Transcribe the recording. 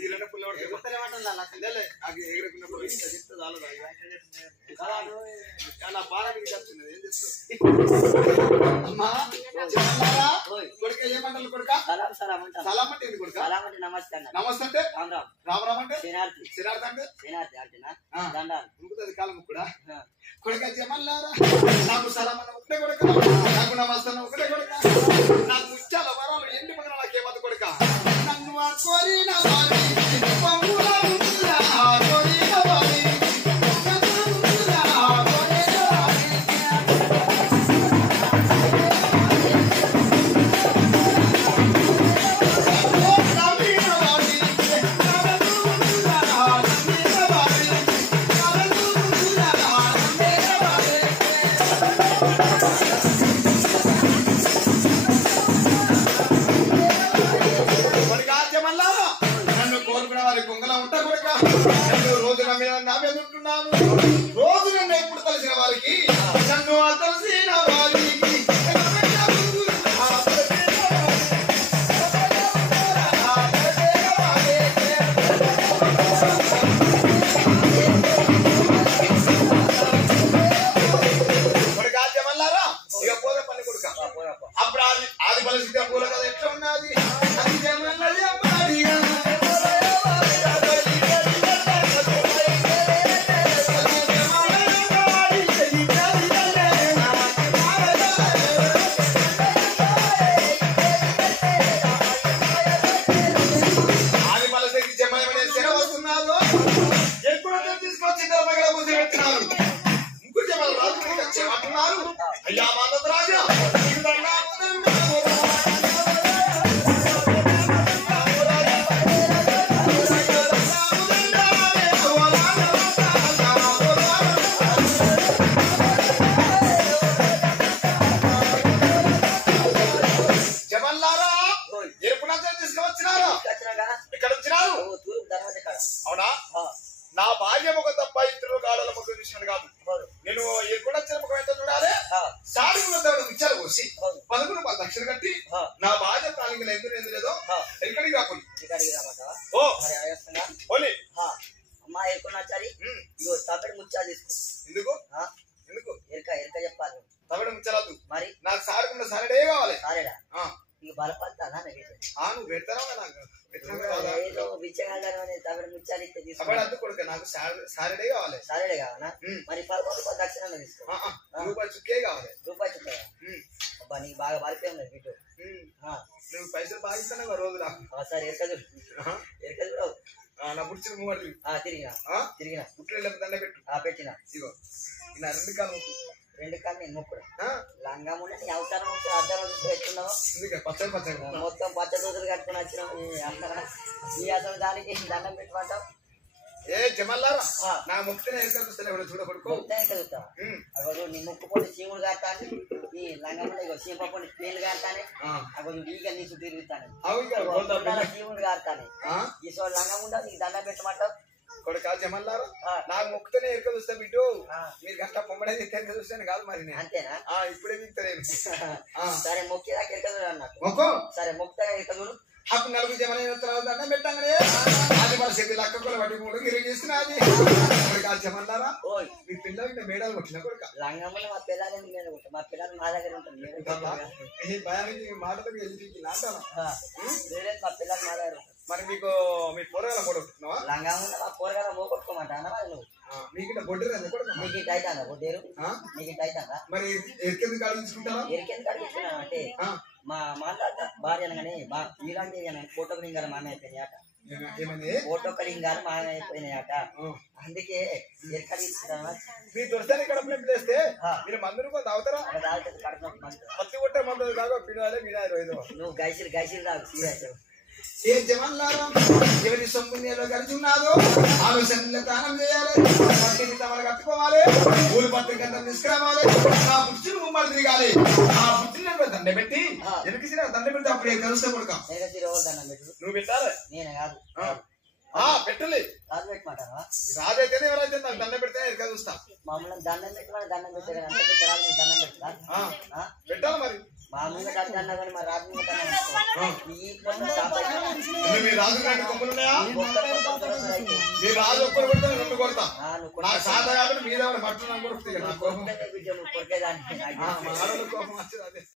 ఈ రెండు పుల్ల చాలా బాగా చెప్తున్నది ఏం చేస్తావు అమ్మా కొడుక ఏమంటారు కొడుక సలాం అంటే ఏంది కొడుక నమస్తే నమస్తే అంటే రామ్ రామ్ అంటే శనార్థి అంటే ఇంకుతుంది కాలం కూడా కొడుక జమల్లారా నాకు సలాం అన్న ఒకటే కొడుక నాకు నమస్తే అన్న ఒకటే కొడుక నాకు ముచ్చాల వరాలు ఎండి పక్కన నాకేమద్దు కొడుక నన్ను కోరిన వారి రోజు నన్ను ఎప్పుడు కలిసిన వారికి నన్ను కలిసిన వారికి కొడుకాద్యమల్లారా ఇక పోద పని కొడుక అప్పుడు ఆది బలసిద్ధ పూల కదా ఎట్లా ఉన్నది అయ్యా రాజా జమల్లారా ఎరుపునంతా తీసుకువచ్చినారా ఎక్కడ వచ్చినారు అవునా నా భార్య ముఖం తప్ప ఇద్దరు గాడల ముఖం చూసినాడు కాదు నేను ఎక్కడ వచ్చిన ముఖం ఎంత చూడాలి సాడి ముచ్చాలు పోసి 11 లక్షలు కట్టి నా భార్య ప్రాణికులు ఎందుకు లేదో ఎక్కడికి రాకుండా అమ్మా ఎరుకున్నాచారి తప్పటి ముచ్చాలు తీసుకో ఎందుకు ఎందుకు ఎరక ఎరక చెప్పాలి తప్పటి ముచ్చాలద్దు మరి నాకు సాడుకున్న సారడే కావాలి సారేడా నీకు బలపడతా నువ్వు పెడతావు నాకు కొడుక నాకు సారడే కావాలి సారడే కావాలా మరి 11 దక్షిణ తీసుకో రూపాయి చుక్కే కావాలి రూపాయి చుక్క అబ్బా నీకు బాగా బాలిపోయి ఉన్నది బిడ్డు నువ్వు పైసలు బాగా ఇస్తాను రోజు నాకు సరే ఎరకదు నా పుట్టిన మూడు తిరిగిన పుట్టిన దండ పెట్టు పెట్టిన ఇగో నా రెండు కాలు నేను మొక్కుడు లంగా ముందు నీ అవసరం అర్థం పెట్టుకున్నావు మొత్తం పచ్చ రోజులు కట్టుకుని వచ్చినావు ఈ అసలు దానికి దండం పెట్టుకుంటావు ఏ జమల్లారా నా ముక్తిని చూడకూడదు నీ ముక్కు పొడి చీముడు కాస్తాను ఈ లంగా ముందు చీమ పొడి పేర్లు కాస్తానే అగో ఈగ నీ చుట్టూ తిరుగుతాను చీముడు కాస్తానే ఈ సో లంగా ముందు నీకు దండం పెట్టమంటావు కొడుకా జమల్లారా నాకు మొక్కుతూనే ఎరుక చూస్తా బిడ్డు మీరు గంట పొమ్మడేది ఎరుక చూస్తాను కాదు మరి అంతేనా ఇప్పుడే మిగతాను సరే మొక్కి దాకా ఎరుక చూడు అన్నట్టు మొక్కు సరే మొక్కుతా ఎరుక చూడు అప్పుడు నలుగురు జమలైన తర్వాత దండం పెట్టంగానే అది మన శక్తి లక్క కూడా పట్టి మూడు గిరి చేస్తున్నది కొడుకా జమల్లారా మీ పిల్లలకి మేడాలు కొట్టిన కొడుక లంగమ్మని మా పిల్లలు మా పిల్లలు మా దగ్గర ఉంటుంది ఈ భయానికి మాటలకు వెళ్ళి నాటాను మా పిల్లలు మా దగ్గర మరి మీకు మీ పోరగాల కొడుకున్నావా లంగమ్మ మా పోరగాల పోగొట్టుకోమంటానా నువ్వు మీకు బొడ్డేరు నీకు ఇంటి అవుతాందా బొడ్డేరు నీకు ఇంటి అవుతాందా మరి ఎరికెందుకు అడిగించుకుంటారా ఎరికెందుకు అడిగించుకున్నావు అంటే మా మాట్లాడతా భార్య అనగానే ఇలాంటి ఫోటో లింగాలు మామ అయిపోయినాయట ఫోటో లింగాలు మామ అయిపోయినాయట అందుకే ఎక్కడ మీరు దొరికితే కడుపు వేస్తే మీరు మందులు తాగుతారా పత్తి కొట్టే మందు తాగో పిడాలి నువ్వు గైసిలు తాగు సీరియస్ ఏ జమల్లారా ఎవరి సొమ్ములో కలిసి ఉన్నాదో ఆలోచనలు దానం చేయాలి పట్టిని తమలు కట్టుకోవాలి ఊరు పత్రిక తీసుకురావాలి ఆ పుట్టిన ముమ్మలు తిరగాలి ఆ పుట్టిన దండ పెట్టి వెనక దండ పెడితే అప్పుడు కలుస్తా కొడుక నువ్వు పెట్టాలి నేను కాదు పెట్టలే రాజు పెట్టమంటారా రాజు అయితేనే ఎవరైతే దండ పెడితే ఎరక చూస్తా మా మమ్మల్ని దండం పెట్టుకోవాలి దండం పెట్టారు అంత పెట్టాలి నీకు దండం పెడతా పెట్టాలి మరి మా ముంగట అన్నా కానీ మా రాజు ముంగట ఈ రాజు కొమ్ములున్నాయా నీ రాజు ఒక్కరు కొడతా రెండు కొడతా నాకు సాధ కాబట్టి మీద పట్టుకున్నా కూడా కొరికేదాన్ని